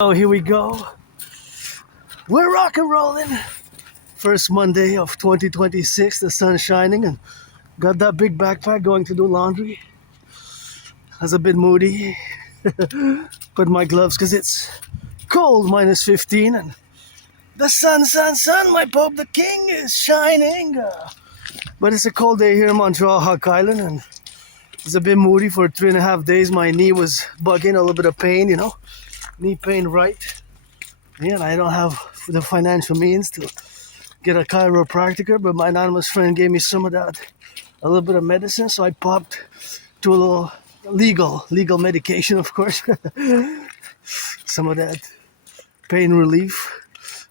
Oh, here we go. We're rock and rolling. First Monday of 2026, the sun's shining and got that big backpack going to do laundry. It's a bit moody. Put my gloves because it's cold, -15, and the sun, my Pope the King is shining. But it's a cold day here in Montreal, Hawk Island, and it's a bit moody for 3.5 days. My knee was bugging, a little bit of pain, knee pain, right? Yeah, and I don't have the financial means to get a chiropractor, but my anonymous friend gave me some of that, a little bit of medicine, so I popped to a little legal medication, of course. Some of that pain relief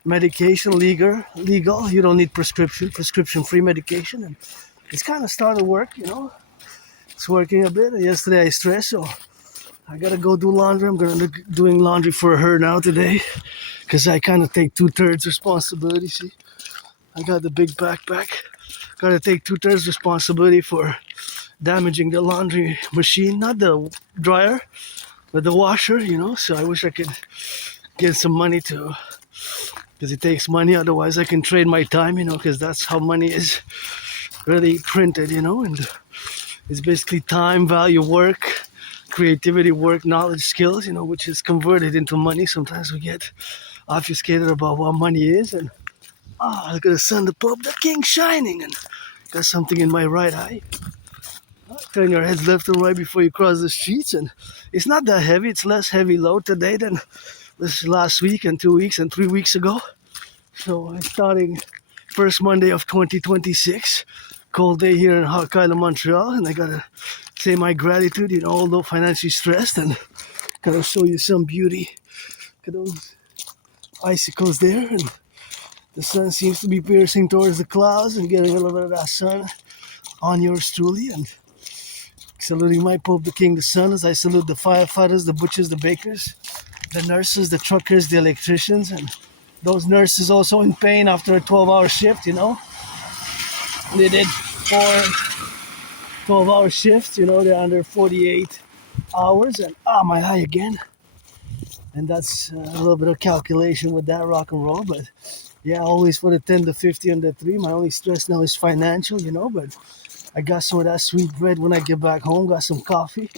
medication, legal. You don't need prescription-free medication, and it's kind of started to work, It's working a bit. Yesterday I stressed, so I gotta go do laundry. I'm gonna be doing laundry for her now today, because I kind of take 2/3 responsibility. See, I got the big backpack. Gotta take 2/3 responsibility for damaging the laundry machine, not the dryer, but the washer. So I wish I could get some money because it takes money. Otherwise, I can trade my time. Because that's how money is really printed. And it's basically time, value, work, creativity, work, knowledge, skills, which is converted into money. Sometimes we get obfuscated about what money is. And look at the sun, the Pope, the King shining, and got something in my right eye. Turn your heads left and right before you cross the streets, and it's not that heavy. It's less heavy load today than this last week and 2 weeks and 3 weeks ago. So I'm starting first Monday of 2026. Cold day here in Hawk Island, Montreal, and I gotta say my gratitude, although financially stressed, and gotta show you some beauty. Look at those icicles there, and the sun seems to be piercing towards the clouds and getting a little bit of that sun on yours truly. And saluting my Pope the King, the sun, as I salute the firefighters, the butchers, the bakers, the nurses, the truckers, the electricians, and those nurses also in pain after a 12-hour shift. They did 4 12-hour shifts, they're under 48 hours, and my eye again. And that's a little bit of calculation with that rock and roll, but yeah, always for the 10 to 50 and the 3. My only stress now is financial, but I got some of that sweet bread when I get back home, got some coffee.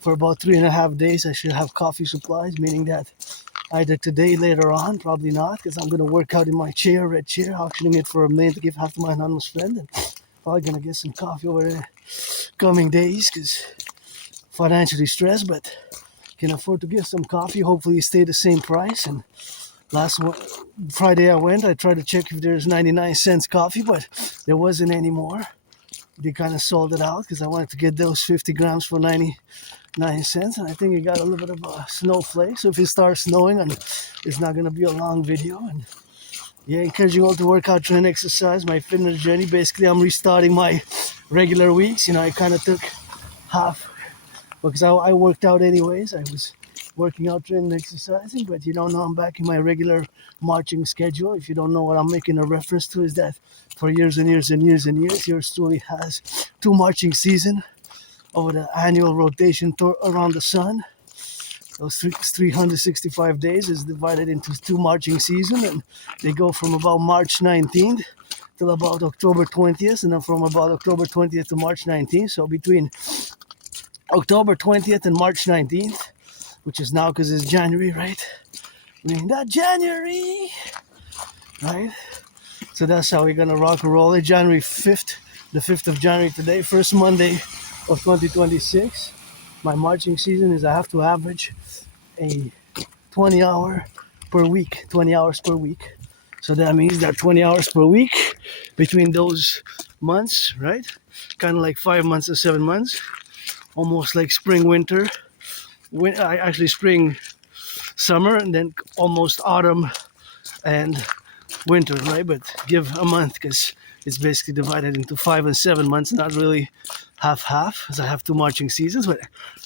For about 3.5 days, I should have coffee supplies, meaning that either today, later on, probably not, because I'm going to work out in my red chair, auctioning it for $1 million to give half to my anonymous friend, and probably going to get some coffee over the coming days, because financially stressed, but can afford to get some coffee. Hopefully it stay the same price. And last Friday I tried to check if there's 99-cent coffee, but there wasn't any more. They kind of sold it out because I wanted to get those 50 grams for 99 cents, and I think it got a little bit of a snowflake. So if it starts snowing, and it's not going to be a long video. And yeah, encouraging all to work out, train, exercise, my fitness journey. Basically, I'm restarting my regular weeks. I kind of took half because I worked out anyways. I was working out, training, exercising, but now I'm back in my regular marching schedule. If you don't know what I'm making a reference to, is that for years and years and years and years, yours truly has 2 marching seasons over the annual rotation tour around the sun. Those 365 days is divided into 2 marching seasons, and they go from about March 19th till about October 20th, and then from about October 20th to March 19th. So between October 20th and March 19th, which is now because it's January, right? That January, right? So that's how we're gonna rock and roll it. January 5th, the 5th of January today, first Monday of 2026. My marching season is I have to average a 20 hours per week. So that means that 20 hours per week between those months, right? Kind of like 5 months and 7 months, almost like spring, winter. Actually spring, summer, and then almost autumn and winter, right? But give a month because it's basically divided into 5 and 7 months, not really half, as I have 2 marching seasons, but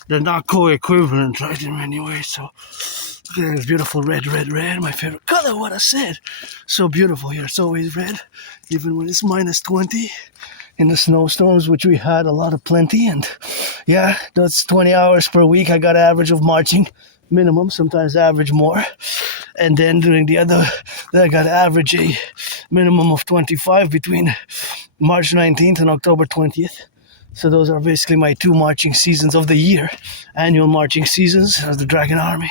they're not co-equivalent, right, in many ways. So look at this beautiful red, my favorite color, what I said. So beautiful here. It's always red, even when it's -20 in the snowstorms, which we had a lot of plenty. And yeah, that's 20 hours per week. I got an average of marching minimum, sometimes average more. And then during the other, then I got to average a minimum of 25 between March 19th and October 20th. So those are basically my 2 marching seasons of the year. Annual marching seasons as the Dragon Army.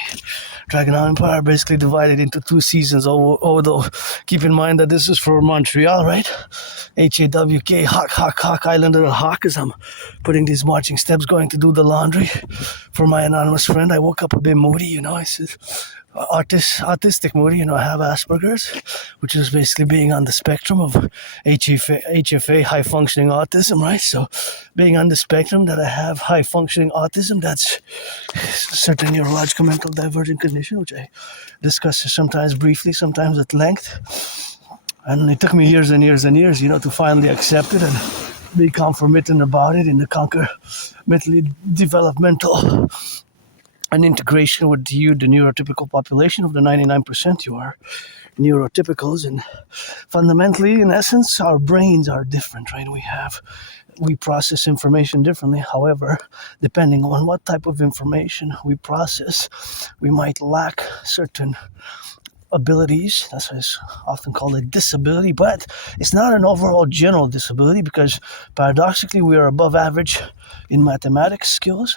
Dragon Empire basically divided into 2 seasons, although keep in mind that this is for Montreal, right? H-A-W-K, Hawk, Islander and Hawk, as I'm putting these marching steps, going to do the laundry for my anonymous friend. I woke up a bit moody, I said, autistic moody, I have Asperger's, which is basically being on the spectrum of HFA, high functioning autism, right? So being on the spectrum that I have high functioning autism, that's a certain neurological mental divergent condition, which I discuss sometimes briefly, sometimes at length. And it took me years and years and years, to finally accept it and be confirmant about it and to conquer mentally developmental an integration with you, the neurotypical population of the 99%. You are neurotypicals, and fundamentally, in essence, our brains are different, right? We process information differently. However, depending on what type of information we process, we might lack certain abilities. That's why it's often called a disability, but it's not an overall general disability, because paradoxically we are above average in mathematical skills,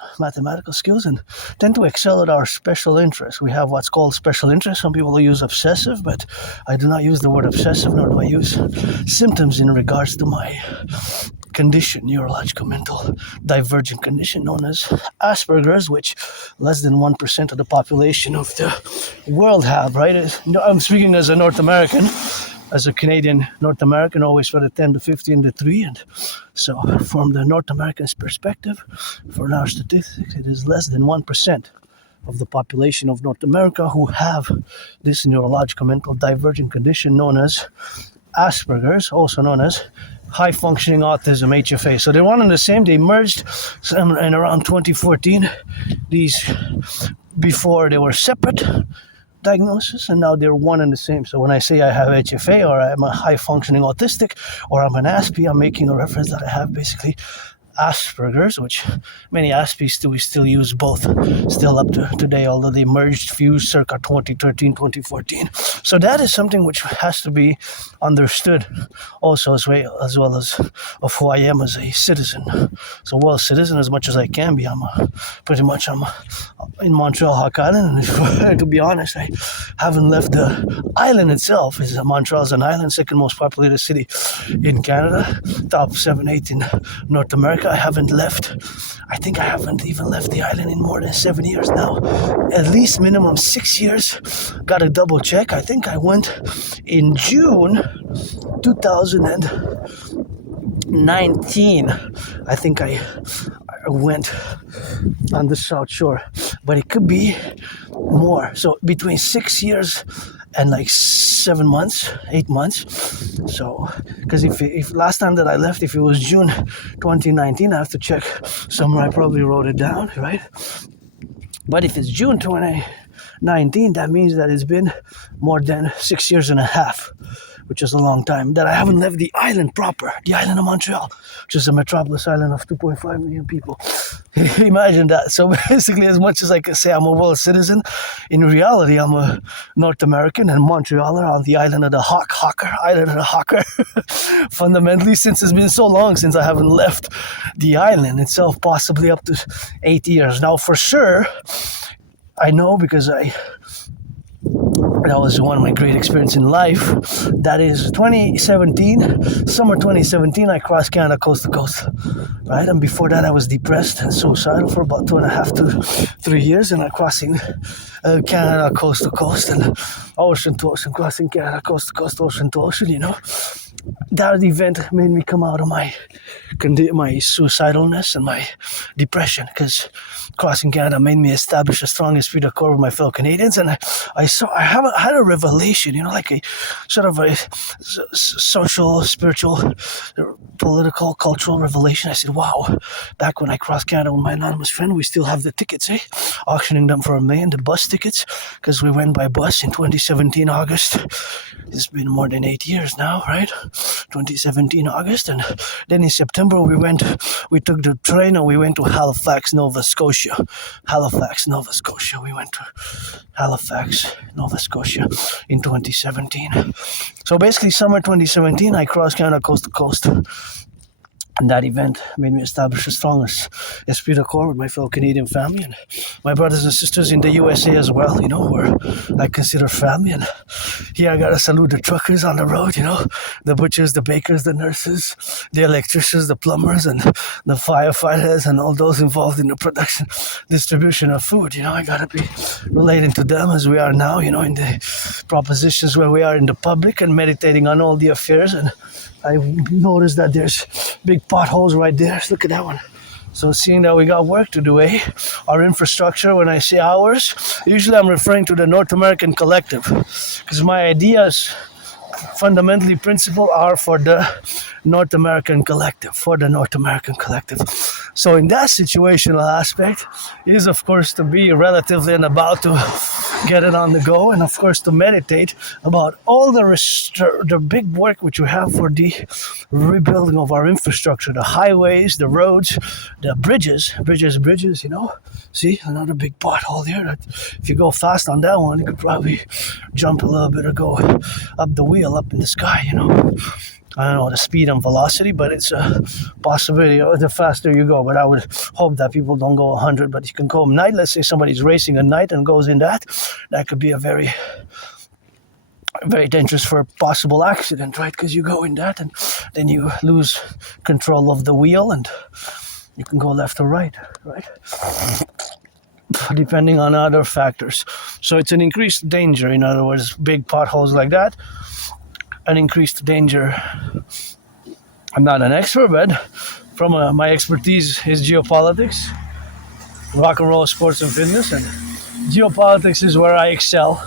and tend to excel at our special interests. We have what's called special interests. Some people use obsessive, but I do not use the word obsessive, nor do I use symptoms in regards to my condition, neurological mental divergent condition known as Asperger's, which less than 1% of the population of the world have, right? I'm speaking as a North American, as a Canadian North American, always for the 10 to 50 and the 3. And so from the North American's perspective, for our statistics, it is less than 1% of the population of North America who have this neurological mental divergent condition known as Asperger's, also known as high functioning autism, HFA. So they're one and the same. They merged in around 2014. These, before they were separate diagnosis, and now they're one and the same. So when I say I have HFA, or I'm a high functioning autistic, or I'm an Aspie, I'm making a reference that I have basically Asperger's, which many Aspies we still use both, still up to today, although they merged, fused circa 2013, 2014. So that is something which has to be understood also as well as of who I am as a citizen. So, well, citizen as much as I can be. I'm in Montreal, Hawk Island, and to be honest, I haven't left the island itself. Montreal's an island, second most populated city in Canada, top 7, 8 in North America. I haven't even left the island in more than 7 years now. At least minimum 6 years. Gotta double check. I think I went in June 2019. I think I went on the South Shore, but it could be more. So between 6 years and like 7 months, 8 months. So, because if last time that I left, if it was June 2019, I have to check somewhere. I probably wrote it down, right? But if it's June 2019, that means that it's been more than 6 years and a half, which is a long time, that I haven't left the island proper, the island of Montreal, which is a metropolis island of 2.5 million people. Imagine that. So basically, as much as I can say I'm a world citizen, in reality, I'm a North American and Montrealer on the island of the Hawker. Fundamentally, since it's been so long since I haven't left the island itself, possibly up to 8 years. Now, for sure, I know, because that was one of my great experiences in life. That is 2017, summer 2017, I crossed Canada coast to coast, right? And before that, I was depressed and suicidal for about 2.5 to 3 years, and I'm crossing Canada coast to coast and ocean to ocean, crossing Canada coast to coast, ocean to ocean, That event made me come out of my suicidalness and my depression, because crossing Canada made me establish a strong esprit de corps with my fellow Canadians, and I had a revelation, like a sort of a social, spiritual, political, cultural revelation. I said, wow, back when I crossed Canada with my anonymous friend, we still have the tickets, auctioning them for $1 million, the bus tickets, because we went by bus in 2017 August. It's been more than 8 years now, right? 2017 August, and then in September we took the train and we went to Halifax, Nova Scotia. Scotia, Halifax, Nova Scotia. We went to Halifax, Nova Scotia in 2017. So basically, summer 2017, I crossed Canada coast to coast. And that event made me establish a strong esprit de corps with my fellow Canadian family and my brothers and sisters in the USA as well, where I consider family. And here I gotta salute the truckers on the road, the butchers, the bakers, the nurses, the electricians, the plumbers, and the firefighters, and all those involved in the production, distribution of food. I gotta be relating to them as we are now, in the propositions where we are in the public and meditating on all the affairs. And I noticed that there's big potholes right there. Look at that one. So seeing that we got work to do, our infrastructure, when I say ours, usually I'm referring to the North American Collective, because my ideas, fundamentally principle, are for the North American Collective, So in that situational aspect is, of course, to be relatively and about to get it on the go, and of course to meditate about all the big work which we have for the rebuilding of our infrastructure, the highways, the roads, the bridges, See, another big pothole here that if you go fast on that one, you could probably jump a little bit or go up the wheel, up in the sky, I don't know the speed and velocity, but it's a possibility. The faster you go, but I would hope that people don't go 100. But you can go at night. Let's say somebody's racing at night and goes in that could be a very, very dangerous for a possible accident, right? Because you go in that and then you lose control of the wheel and you can go left or right? Depending on other factors. So it's an increased danger. In other words, big potholes like that. An increased danger. I'm not an expert, but from my expertise is geopolitics, rock and roll, sports and fitness, and geopolitics is where I excel.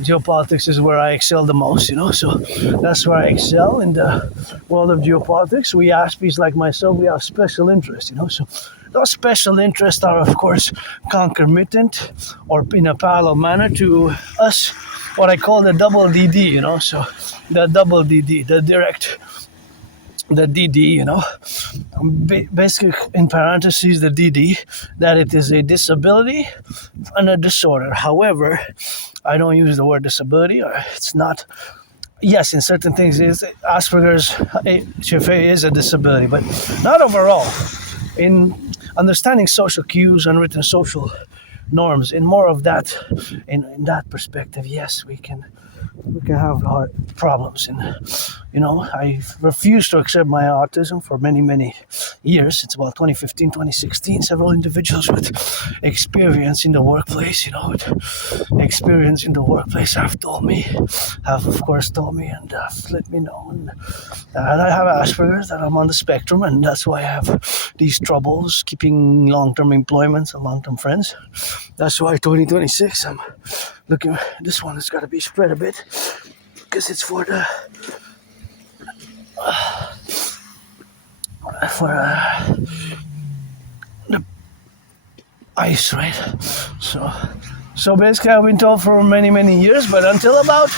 Geopolitics is where I excel the most, so that's where I excel in the world of geopolitics. We Aspies like myself, we have special interests, so those special interests are, of course, concomitant or in a parallel manner to us, what I call the double dedie, so the double dedie, the DD, basically in parentheses, the DD, that it is a disability and a disorder. However, I don't use the word disability. It's not. Yes, in certain things, Asperger's HFA is a disability, but not overall. In understanding social cues, unwritten social norms, in more of that, in that perspective, yes, we can have our problems. And I refused to accept my autism for many years. It's about 2015, 2016. Several individuals with experience in the workplace, have of course told me and let me know. And I have Asperger's, that I'm on the spectrum, and that's why I have these troubles keeping long-term employments and long-term friends. That's why 2026, I'm looking. This one has got to be spread a bit because it's for the the ice, right? So basically, I've been told for many years, but until about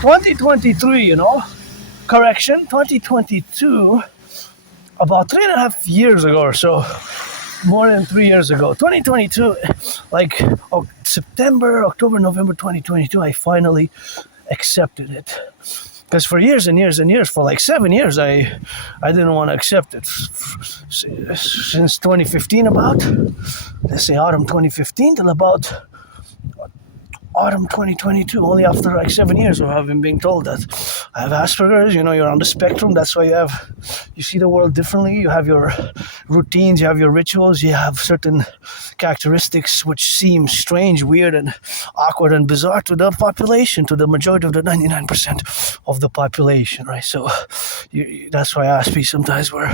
2023, correction, 2022, about 3.5 years ago or so. More than 3 years ago, 2022, like September, October, November 2022, I finally accepted it. Because for years and years and years, for like 7 years, I didn't want to accept it. Since 2015, about, let's say autumn 2015 till about autumn 2022, only after like 7 years of having been told that I have Asperger's, you're on the spectrum, that's why you see the world differently, you have your routines, you have your rituals, you have certain characteristics which seem strange, weird, and awkward and bizarre to the population, to the majority of the 99% of the population, right? So that's why Aspies sometimes were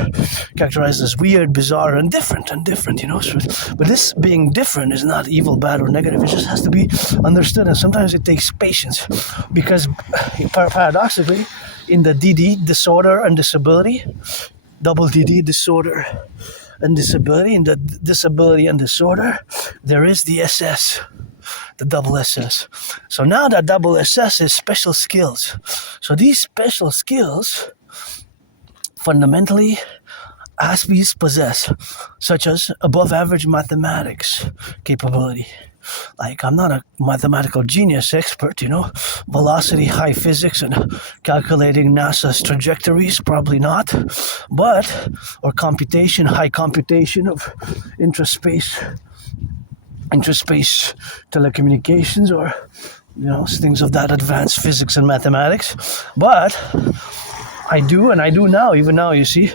characterized as weird, bizarre, and different, So, but this being different is not evil, bad, or negative. It just has to be understood, and sometimes it takes patience, because paradoxically, in the DD, disorder and disability, double DD, disorder and disability, in the disability and disorder, there is the SS, the double SS. So now that double SS is special skills. So these special skills, fundamentally, Aspiesque possess, such as above average mathematics capability. Like, I'm not a mathematical genius expert, velocity, high physics, and calculating NASA's trajectories, probably not, but, or computation, high computation of intraspace telecommunications, or things of that advanced physics and mathematics. But I do now, even now, you see,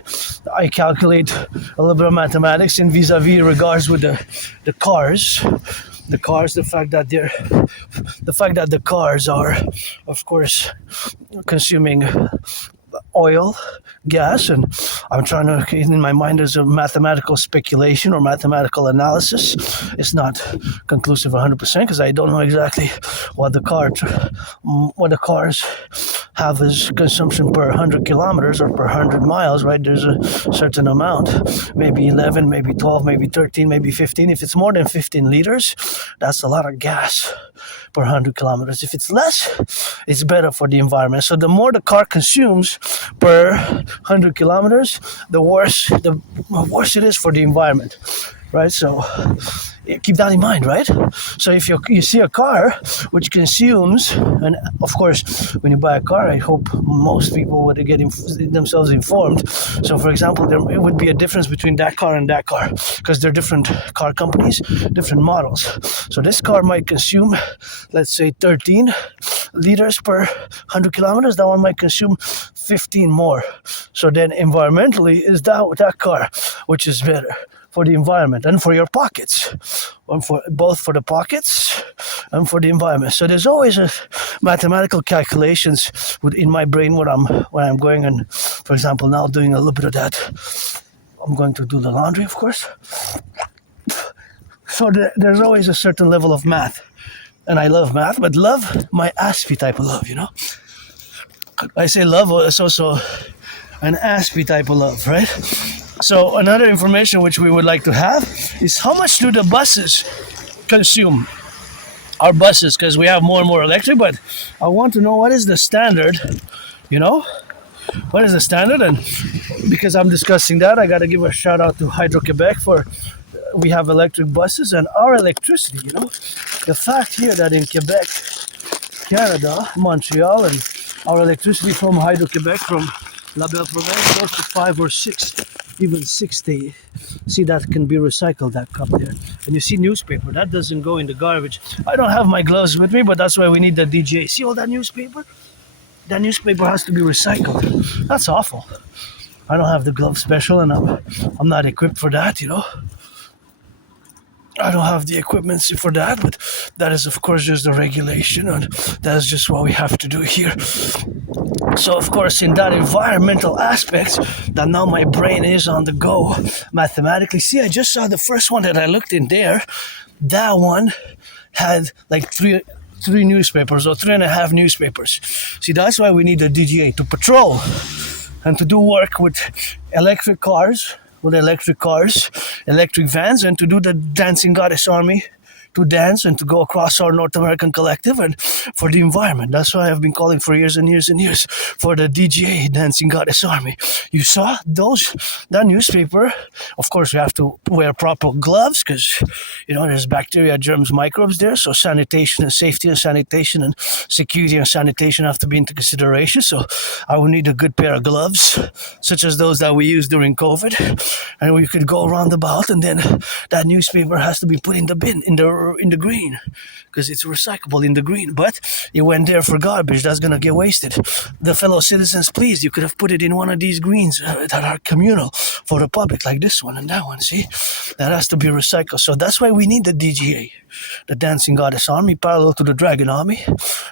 I calculate a little bit of mathematics in vis-a-vis regards with the cars. The fact that the cars are, of course, consuming oil, gas, and I'm trying to, in my mind, there's a mathematical speculation or mathematical analysis. It's not conclusive 100% because I don't know exactly what the cars have as consumption per 100 kilometers or per 100 miles, right? There's a certain amount, maybe 11, maybe 12, maybe 13, maybe 15. If it's more than 15 liters, that's a lot of gas per 100 kilometers. If it's less, it's better for the environment. So the more the car consumes per 100 kilometers, the worse it is for the environment, right? So keep that in mind, right? So if you see a car which consumes, and of course, when you buy a car, I hope most people would get themselves informed. So, for example, there would be a difference between that car and that car because they're different car companies, different models. So this car might consume, let's say, 13 liters per 100 kilometers. That one might consume 15 more. So then, environmentally, is that car which is better for the environment and for your pockets, and for both for the pockets and for the environment. So there's always a mathematical calculations in my brain when I'm going, and for example now doing a little bit of that. I'm going to do the laundry, of course. So there's always a certain level of math, and I love math, but love, my Aspiesque type of love, I say love, it's also an Aspiesque type of love, right? So another information which we would like to have is how much do the buses consume? Our buses, because we have more and more electric, but I want to know what is the standard, what is the standard? And because I'm discussing that, I got to give a shout out to Hydro-Quebec for we have electric buses and our electricity, The fact here that in Quebec, Canada, Montreal, and our electricity from Hydro-Quebec, from Labelle province, goes to 5 or 6, even 6 days. See, that can be recycled, that cup there. And you see newspaper, that doesn't go in the garbage. I don't have my gloves with me, but that's why we need the DJ. See all that newspaper? That newspaper has to be recycled. That's awful. I don't have the glove special, and I'm not equipped for that, I don't have the equipment for that, but that is, of course, just the regulation, and that's just what we have to do here. So, of course, in that environmental aspect, that now my brain is on the go mathematically. See, I just saw the first one that I looked in there. That one had like three newspapers or 3.5 newspapers. See, that's why we need the DGA to patrol and to do work with electric cars, electric vans, and to do the Dancing Goddess Army, to dance and to go across our North American collective and for the environment. That's why I've been calling for years and years and years for the DGA, Dancing Goddess Army. You saw that newspaper. Of course, we have to wear proper gloves because, there's bacteria, germs, microbes there. So sanitation and safety and sanitation and security and sanitation have to be into consideration. So I will need a good pair of gloves, such as those that we used during COVID. And we could go around about, and then that newspaper has to be put in the bin, in the green, because it's recyclable in the green, but it went there for garbage. That's gonna get wasted. The fellow citizens, please, you could have put it in one of these greens that are communal for the public, like this one and that one. See, that has to be recycled. So that's why we need the DGA, the Dancing Goddess Army, parallel to the Dragon Army,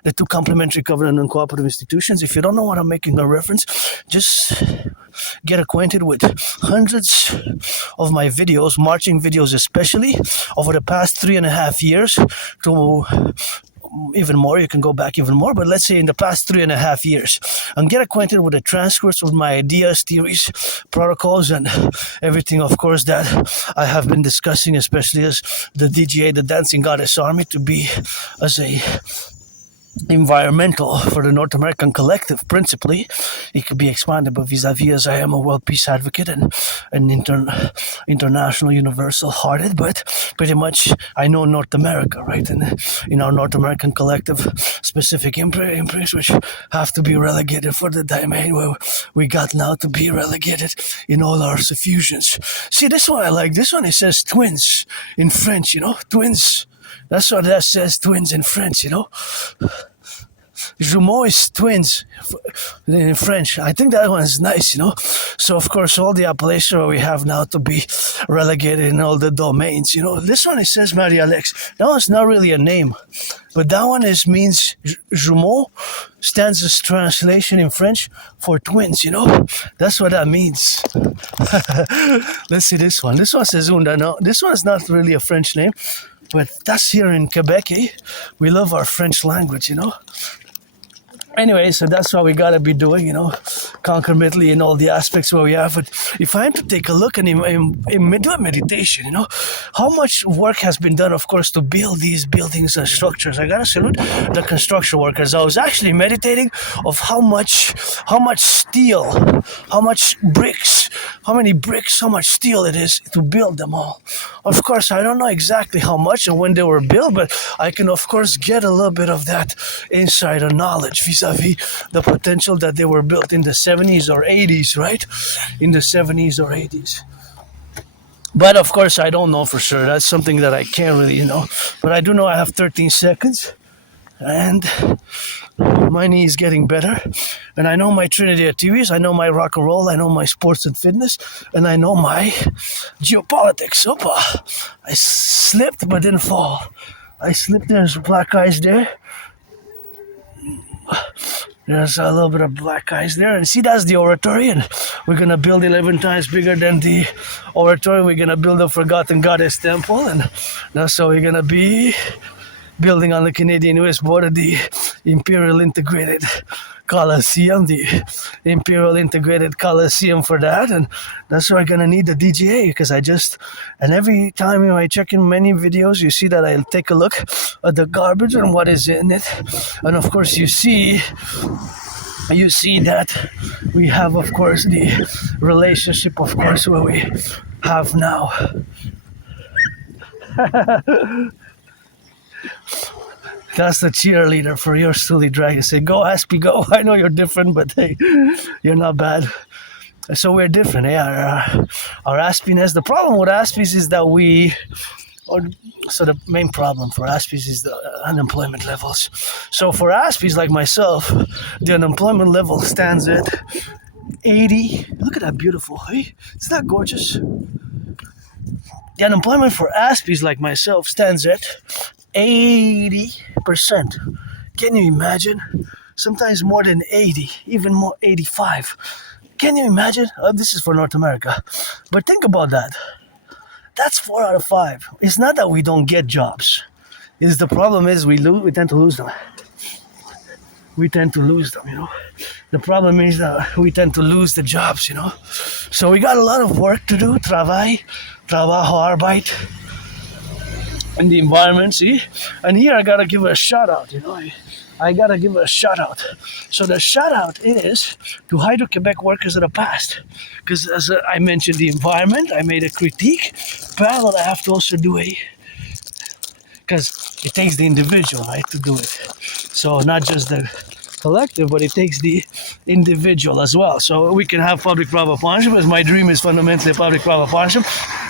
the two complementary covenant and cooperative institutions. If you don't know what I'm making a reference, just get acquainted with hundreds of my videos, marching videos especially, over the past 3.5 years to even more. You can go back even more, but let's say in the past 3.5 years, and get acquainted with the transcripts, with my ideas, theories, protocols, and everything, of course, that I have been discussing, especially as the DGA, the Dancing Goddess Army, to be as a environmental for the North American Collective, principally. It could be expanded, but vis-a-vis as I am a world peace advocate and an international universal hearted, but pretty much I know North America, right? And in our North American Collective, specific imprints which have to be relegated for the domain where we got now to be relegated in all our suffusions. See, this one I like. This one, it says twins in French, twins. That's what that says, twins in French, Jumeaux is twins in French. I think that one is nice, So, of course, all the appellations we have now to be relegated in all the domains, This one, it says Marie-Alex. That one's not really a name, but that one means jumeaux, stands as translation in French for twins, That's what that means. Let's see this one. This one says Undano. This one is not really a French name, but that's here in Quebec, eh? We love our French language, Anyway, so that's what we gotta be doing, concomitantly in all the aspects where we have. But if I am to take a look and do a meditation, how much work has been done, of course, to build these buildings and structures. I gotta salute the construction workers. I was actually meditating of how much steel, how much bricks, how many bricks, how much steel it is to build them all. Of course, I don't know exactly how much and when they were built, but I can, of course, get a little bit of that insider knowledge vis-a-vis the potential that they were built in the 70s or 80s, right? In the 70s or 80s. But, of course, I don't know for sure. That's something that I can't really know. But I do know I have 13 seconds. And my knee is getting better. And I know my Trinity activities. I know my rock and roll. I know my sports and fitness. And I know my geopolitics. Opa. I slipped but didn't fall. I slipped. There's black eyes there. There's a little bit of black eyes there. And see, that's the oratory. And we're going to build 11 times bigger than the oratory. We're going to build a Forgotten Goddess temple. And that's how we're going to be building on the Canadian-US border the Imperial Integrated Coliseum, the Imperial Integrated Coliseum for that. And that's why I'm going to need the DGA, because and every time I check in many videos, you see that I'll take a look at the garbage and what is in it. And of course, you see that we have, of course, the relationship, of course, where we have now. That's the cheerleader for yours truly, Dragon. Say, go, Aspie, go. I know you're different, but hey, you're not bad. So we're different, eh? Our Aspiness. The problem with Aspies is that so the main problem for Aspies is the unemployment levels. So for Aspies like myself, the unemployment level stands at 80. Look at that beautiful, hey? It's that gorgeous? The unemployment for Aspies like myself stands at 80%. Can you imagine? Sometimes more than 80, even more 85. Can you imagine? This is for North America. But think about that. That's 4 out of 5. It's not that we don't get jobs. The problem is we tend to lose them. We tend to lose them, The problem is that we tend to lose the jobs, So we got a lot of work to do. Trabajo, Arbeit. In the environment, see? And here I gotta give a shout out, I gotta give a shout out. So the shout out is to Hydro-Quebec workers of the past. Because as I mentioned the environment, I made a critique. Parallel, I have to also do because it takes the individual, right, to do it. So not just the collective, but it takes the individual as well. So we can have public-private partnership, as my dream is fundamentally a public-private partnership.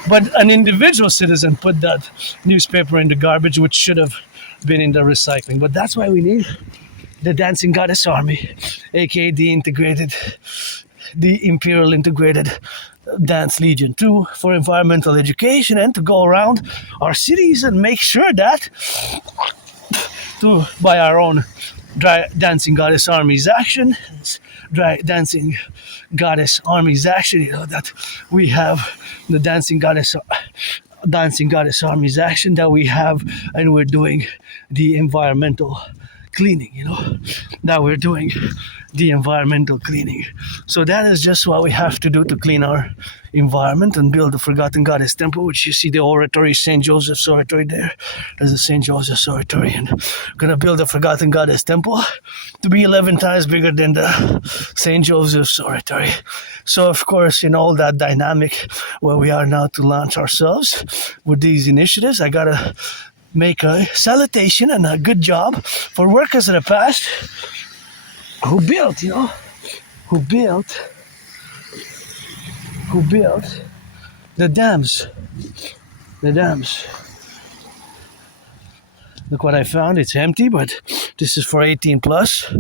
But an individual citizen put that newspaper in the garbage, which should have been in the recycling. But that's why we need the Dancing Goddess Army, aka the Imperial Integrated Dance Legion 2 for environmental education and to go around our cities and make sure that by our own Dancing Goddess Army's action, Dancing Goddess Army's action, that we have the Dancing Goddess Army's action that we have, and we're doing the environmental cleaning, that we're doing the environmental cleaning. So that is just what we have to do to clean our environment and build the Forgotten Goddess Temple, which you see the oratory, St. Joseph's Oratory there. There's a St. Joseph's Oratory, and we're going to build the Forgotten Goddess Temple to be 11 times bigger than the St. Joseph's Oratory. So, of course, in all that dynamic where we are now to launch ourselves with these initiatives, I got to make a salutation and a good job for workers of the past who built the dams. Look what I found. It's empty, but this is for 18 plus.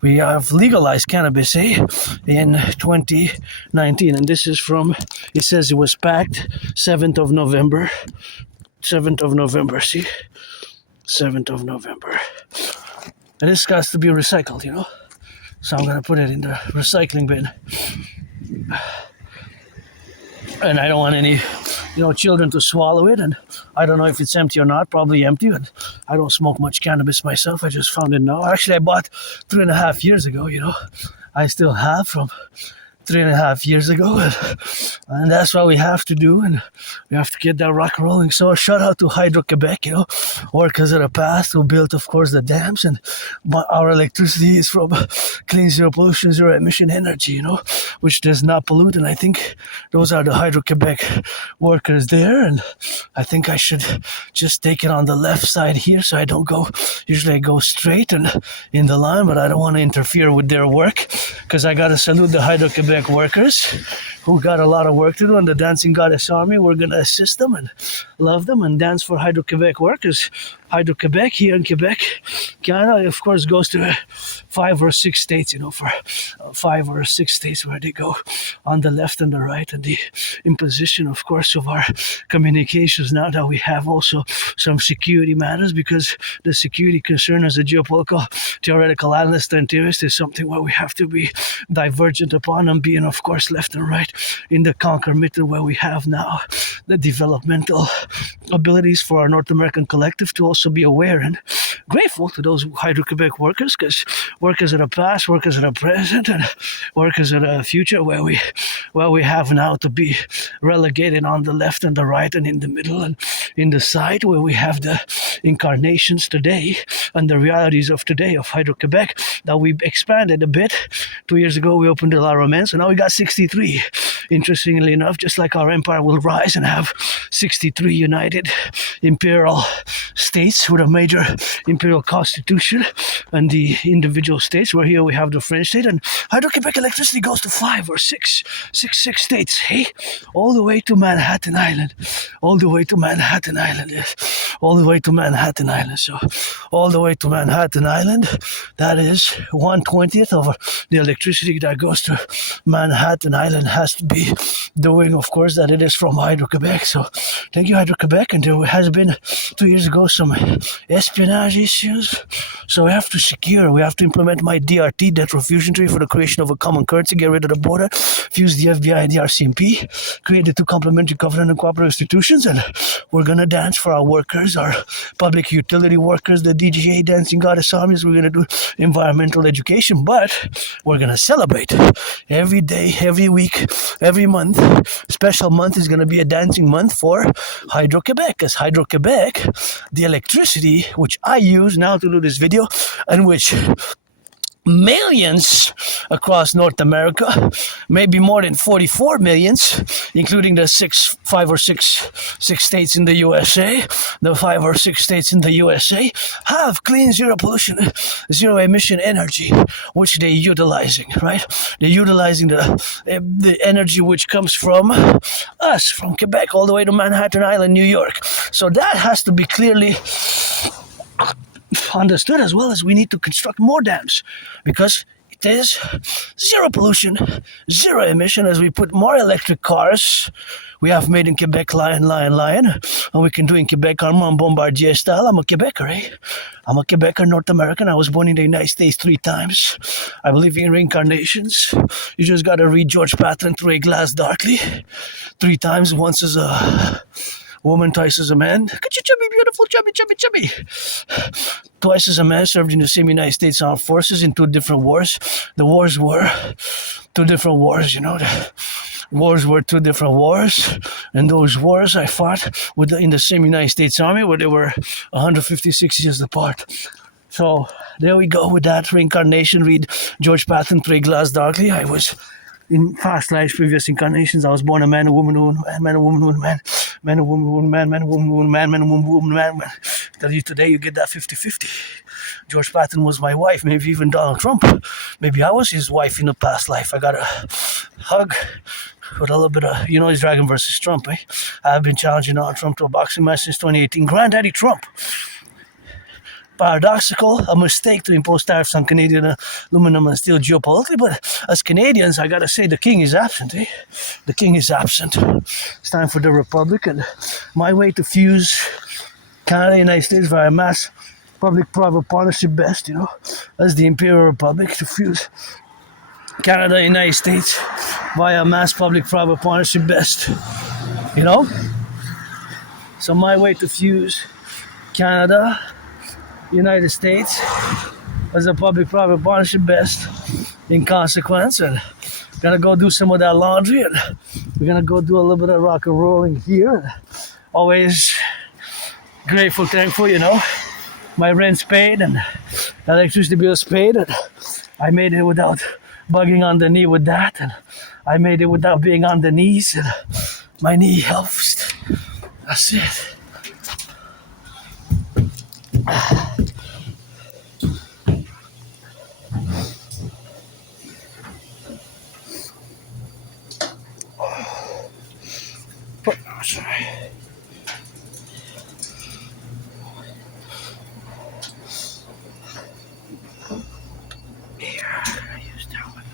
We have legalized cannabis in 2019, and this is from, it says it was packed 7th of November. 7th of November, see? 7th of November. And this has to be recycled, So I'm going to put it in the recycling bin. And I don't want any, children to swallow it. And I don't know if it's empty or not, probably empty. But I don't smoke much cannabis myself. I just found it now. Actually, I bought 3.5 years ago, I still have from 3.5 years ago, and that's what we have to do, and we have to get that rock rolling. So a shout out to Hydro-Quebec, workers of the past who built, of course, the dams, and our electricity is from clean, zero pollution, zero emission energy, which does not pollute, and I think those are the Hydro-Quebec workers there, and I think I should just take it on the left side here so I don't go, usually I go straight and in the line, but I don't want to interfere with their work, because I got to salute the Hydro-Quebec workers who got a lot of work to do, and the Dancing Goddess Army, we're going to assist them and love them and dance for Hydro-Quebec workers. Hydro-Quebec here in Quebec, Canada, of course, goes to 5 or 6 states, for 5 or 6 states where they go on the left and the right, and the imposition, of course, of our communications now that we have also some security matters, because the security concern as a geopolitical theoretical analyst and theorist is something where we have to be divergent upon, and being, of course, left and right in the concomitant where we have now the developmental abilities for our North American collective to also be aware and grateful to those Hydro-Quebec workers, because workers of the past, workers of the present, and workers of the future, where we have now to be relegated on the left and the right and in the middle and in the side, where we have the incarnations today and the realities of today of Hydro-Quebec that we expanded a bit. 2 years ago we opened the La Romaine, so now we got 63. Interestingly enough, just like our empire will rise and have 63 united imperial states with a major imperial constitution, and the individual states, where here we have the French state, and Hydro-Quebec electricity goes to 5 or 6 states, hey? All the way to Manhattan Island. All the way to Manhattan Island, yes. All the way to Manhattan Island. So, all the way to Manhattan Island, that is 1/20th of the electricity that goes to Manhattan Island has to be doing, of course, that it is from Hydro-Quebec. So, thank you, Hydro-Quebec. And there has been 2 years ago some espionage issues. So we have to implement my DRT, debt refusion treaty, for the creation of a common currency, get rid of the border, fuse the FBI and the RCMP, create the 2 complementary covenant and cooperative institutions, and we're going to dance for our workers, our public utility workers, the DGA, Dancing Goddess Armies. We're going to do environmental education, but we're going to celebrate every day, every week, every month. Special month is going to be a dancing month for Hydro-Quebec, because Hydro-Quebec, the electricity which I use now to do this video, and which millions across North America, maybe more than 44 millions, including the 5 or 6 states in the USA, the 5 or 6 states in the USA have clean, zero pollution, zero emission energy, which they're utilizing, right? They're utilizing the energy which comes from us, from Quebec all the way to Manhattan Island, New York. So that has to be clearly understood, as well as we need to construct more dams, because it is zero pollution, zero emission, as we put more electric cars. We have made in Quebec Lion, and we can do in Quebec Armand Bombardier style. I'm a Quebecer, eh? I'm a Quebecer, North American. I was born in the United States 3 times. I believe in reincarnations. You just gotta read George Patton through a glass darkly 3 times. Once woman twice as a man. Could you chubby, beautiful, chubby, chubby, chubby? Twice as a man, served in the same United States Armed Forces in 2 different wars. The wars were 2 different wars, you know. The wars were 2 different wars. And those wars I fought in the same United States Army where they were 156 years apart. So there we go with that reincarnation. Read George Patton, Pray Glass Darkly. I was in past lives, previous incarnations, I was born a man, a woman, man, a woman, man, man, a woman, man, man, a woman, man, man, a woman, man. Tell you today, you get that 50-50. George Patton was my wife, maybe even Donald Trump. Maybe I was his wife in a past life. I got a hug with a little bit of, you know, it's Dragon versus Trump, eh? I've been challenging Donald Trump to a boxing match since 2018. Granddaddy Trump. Paradoxical, a mistake to impose tariffs on Canadian aluminum and steel geopolitically, but as Canadians, I gotta say the king is absent, eh? The king is absent. It's time for the Republic, and my way to fuse Canada and United States via mass public-private partnership best, you know, as the Imperial Republic, to fuse Canada and United States via mass public-private partnership best, you know? So my way to fuse Canada, United States as a public-private partnership best in consequence, and gonna go do some of that laundry, and we're gonna go do a little bit of rock and rolling here. Always grateful, thankful, you know. My rent's paid and electricity bill's paid, and I made it without bugging on the knee with that, and I made it without being on the knees, and my knee helps. That's it. Sorry. Here, I use that one.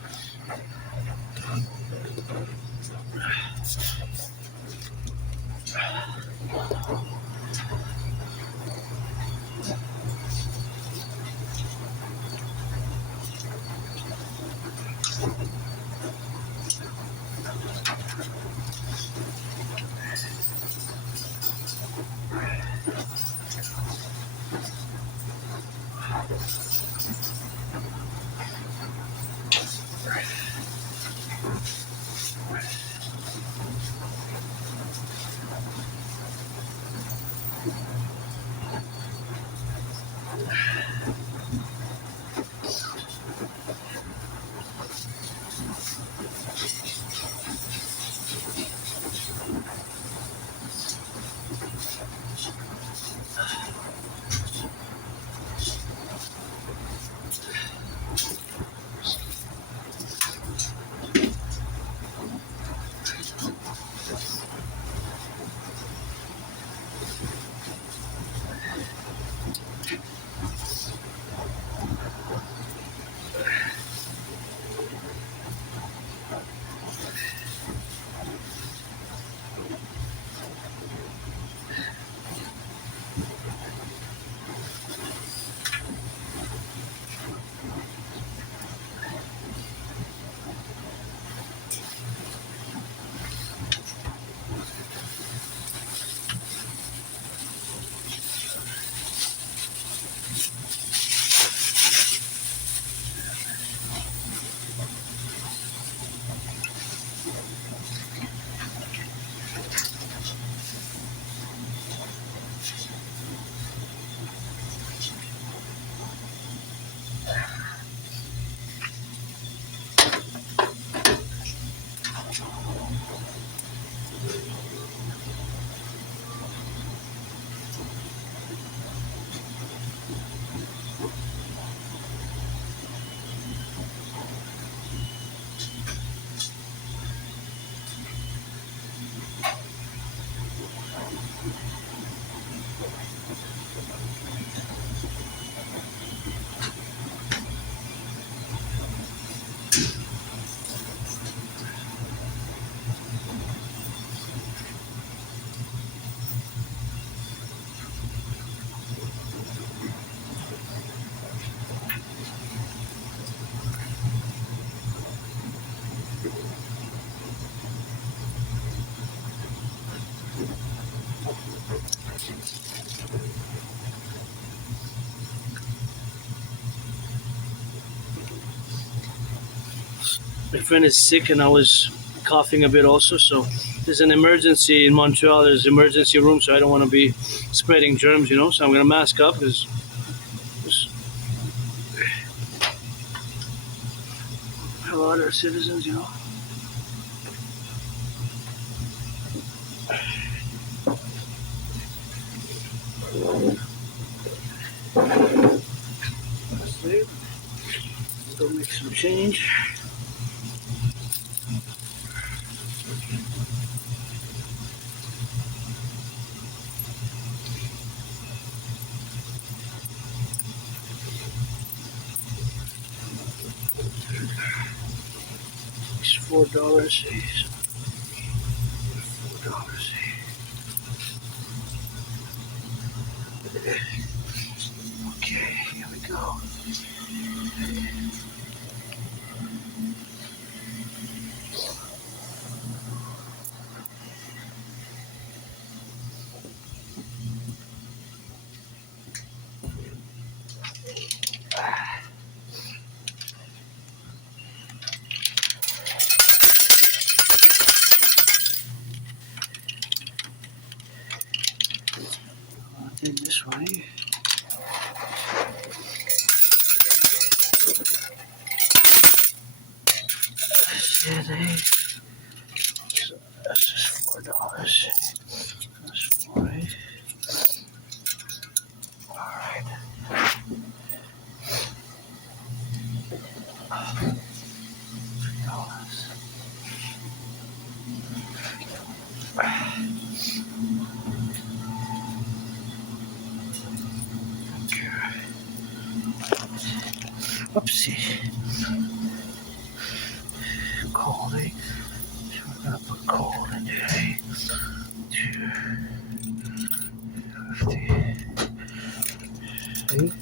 My friend is sick and I was coughing a bit also, so there's an emergency in Montreal. There's emergency room, so I don't want to be spreading germs, you know. So I'm gonna mask up because we have other citizens, you know. Let's go make some change. It's $4. $4. Okay, here we go. I'll take this way. Dedie. So that's just $4. That's $4. Alright. Oopsie. Cold, eh? So we're gonna put cold in there, eh? 250. See?